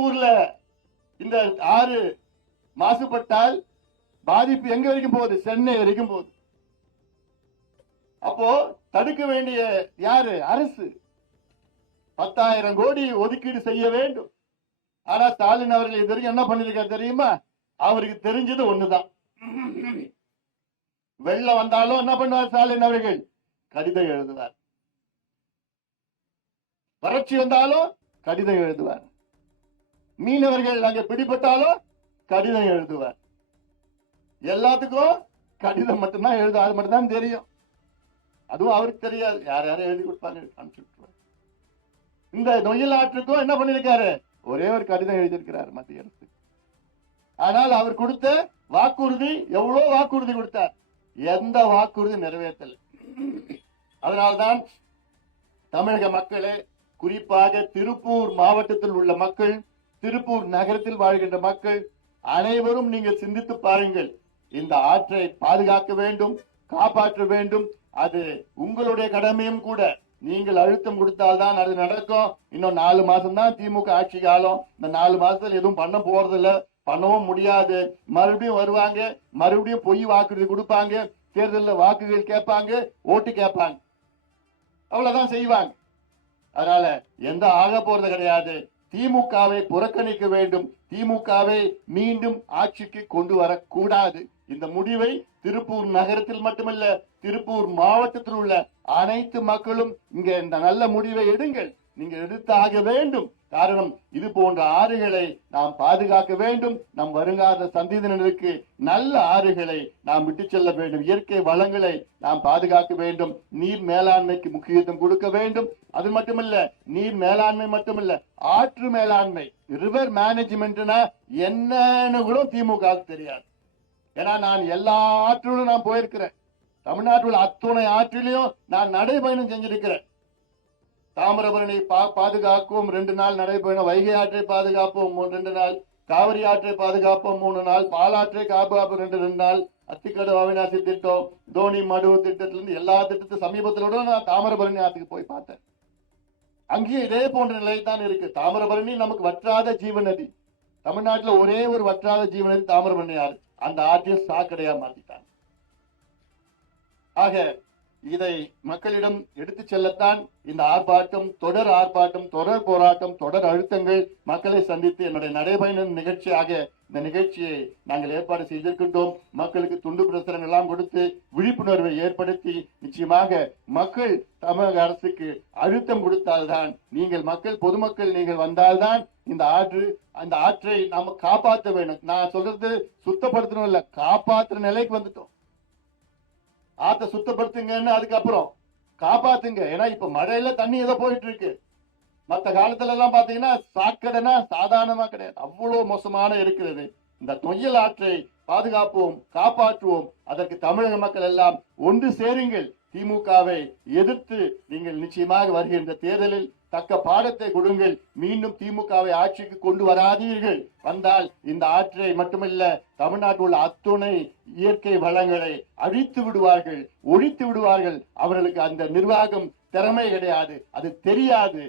திருப்பூர்ல இந்த ஆறு மாசுபட்டால் பாதிப்பு எங்க வரைக்கும் போகுது? சென்னை வரைக்கும் போகுது. அப்போ தடுக்க வேண்டிய யாரு? அரசு. 10,000 கோடி ஒதுக்கீடு செய்ய வேண்டும். ஆனா ஸ்டாலின் அவர்கள் இது வரைக்கும் என்ன பண்ணிருக்காரு தெரியுமா? அவருக்கு தெரிஞ்சது ஒண்ணுதான். வெள்ளம் வந்தாலும் என்ன பண்ணுவார் ஸ்டாலின் அவர்கள்? கடிதம் எழுதுவார். வறட்சி வந்தாலும் கடிதம் எழுதுவார். மீனவர்கள் அங்க பிடிபட்டாலும் கடிதம் எழுதுவார். எல்லாத்துக்கும் கடிதம் மட்டும்தான் எழுத, அது மட்டும்தான் தெரியும். அதுவும் அவருக்கு தெரியாது, யார் யாரும் எழுதி கொடுப்பாங்க, அனுப்பிச்சுட்டுருவார். இந்த நொய்யல் ஆற்றுக்கும் என்ன பண்ணிருக்காரு? ஒரே ஒரு கடிதம் எழுதியிருக்கிறார் மத்திய அரசு. ஆனால் அவர் கொடுத்த வாக்குறுதி, எவ்வளவு வாக்குறுதி கொடுத்தார், எந்த வாக்குறுதி நிறைவேற்றல. அதனால்தான் தமிழக மக்களே, குறிப்பாக திருப்பூர் மாவட்டத்தில் உள்ள மக்கள், திருப்பூர் நகரத்தில் வாழ்கின்ற மக்கள் அனைவரும் நீங்கள் சிந்தித்து பாருங்கள். இந்த ஆற்றை பாதுகாக்க வேண்டும், காப்பாற்ற வேண்டும். அது உங்களுடைய கடமையும் கூட. நீங்கள் அழுத்தம் கொடுத்தால்தான் அது நடக்கும். இன்னும் 4 மாசம் தான் திமுக ஆட்சி காலம். இந்த 4 மாசத்துல எதுவும் பண்ண போறதில்ல, பண்ணவும் முடியாது. மறுபடியும் வருவாங்க, மறுபடியும் பொய் வாக்குறுதி கொடுப்பாங்க, தேர்தலில் வாக்குகள் கேட்பாங்க, ஓட்டு கேட்பாங்க, அவ்வளவுதான் செய்வாங்க. அதனால எந்த ஆக போறது கிடையாது. திமுகவை புறக்கணிக்க வேண்டும். திமுகவை மீண்டும் ஆட்சிக்கு கொண்டு வரக்கூடாது. இந்த முடிவை திருப்பூர் நகரத்தில் மட்டுமல்ல, திருப்பூர் மாவட்டத்தில் உள்ள அனைத்து மக்களும் இங்க இந்த நல்ல முடிவை எடுங்கள். நீங்க எடுத்தாக வேண்டும். காரணம், இது போன்ற ஆறுகளை நாம் பாதுகாக்க வேண்டும். நம் வருங்கால சந்ததியினருக்கு நல்ல ஆறுகளை நாம் விட்டு செல்ல வேண்டும். இயற்கை வளங்களை நாம் பாதுகாக்க வேண்டும். நீர் மேலாண்மைக்கு முக்கியத்துவம் கொடுக்க வேண்டும். அது மட்டுமல்ல, நீர் மேலாண்மை மட்டுமல்ல, ஆற்று மேலாண்மை, ரிவர் மேனேஜ்மெண்ட்னா என்னன்னு கூட திமுக தெரியாது. ஏன்னா நான் எல்லா ஆற்றிலும் நான் போயிருக்கிறேன். தமிழ்நாட்டில் அத்துணை ஆற்றிலையும் நான் நடைபயணம் செஞ்சிருக்கிறேன். தாமிரபரணி பாதுகாக்கும் 2 நாள் நடைபயணம், வைகை ஆற்றை பாதுகாப்போம் 2 நாள், காவிரி ஆற்றை பாதுகாப்போம் 3 நாள், பாலாற்றை காப்பாப்போம் 2 நாள், அத்திக்கடவு அவிநாசி திட்டம், தோனி மடு திட்டத்திலிருந்து எல்லா திட்டத்தையும் சமீபத்திலோட நான் தாமிரபரணி ஆற்றுக்கு போய் பார்த்தேன். அங்கேயும் இதே போன்ற நிலை தான் இருக்கு. தாமிரபரணி நமக்கு வற்றாத ஜீவநதி. தமிழ்நாட்டில் ஒரே ஒரு வற்றாத ஜீவநதி தாமிரபரணி ஆறு. அந்த ஆற்றை சாக்கடையா மாத்திட்டாங்க. ஆக இதை மக்களிடம் எடுத்து செல்லத்தான் இந்த ஆர்ப்பாட்டம், தொடர் போராட்டம், தொடர் அழுத்தங்கள் மக்களை சந்தித்து என்னுடைய நடைபயண நிகழ்ச்சியாக இந்த நிகழ்ச்சியை நாங்கள் ஏற்பாடு செய்திருக்கின்றோம். மக்களுக்கு துண்டு பிரசுரங்கள் எல்லாம் கொடுத்து விழிப்புணர்வை ஏற்படுத்தி, நிச்சயமாக மக்கள் தமிழக அரசுக்கு அழுத்தம் கொடுத்தால்தான், நீங்கள் மக்கள் பொதுமக்கள் நீங்கள் வந்தால்தான் அந்த ஆற்றை நாம காப்பாற்ற வேண்டும். நான் சொல்றது சுத்தப்படுத்தணும் இல்ல, காப்பாற்றுற நிலைக்கு வந்துட்டோம். ஆற்றை சுத்தப்படுத்துங்கன்னு அதுக்கப்புறம் காப்பாத்துங்க. ஏன்னா இப்ப மழையில தண்ணி ஏதோ போயிட்டு இருக்கு. மற்ற காலத்துல எல்லாம் பாத்தீங்கன்னா சாக்கடைனா சாதாரணமா கிடையாது, அவ்வளவு மோசமான இருக்கிறது. இந்த நொய்யல் ஆற்றை பாதுகாப்போம், காப்பாற்றுவோம். அதற்கு தமிழக மக்கள் எல்லாம் ஒன்று சேருங்கள். திமுகவை எதிர்த்து நீங்கள் நிச்சயமாக வருகின்ற தேர்தலில் தக்க பாடத்தை கொடுங்கள். மீண்டும் திமுகவை ஆட்சிக்கு கொண்டு வராதீர்கள். வந்தால் இந்த ஆற்றை மட்டுமல்ல, தமிழ்நாட்டில் உள்ள அத்துணை இயற்கை வளங்களை அழித்து விடுவார்கள், ஒழித்து விடுவார்கள். அவர்களுக்கு அந்த நிர்வாகம் திறமை கிடையாது, அது தெரியாது.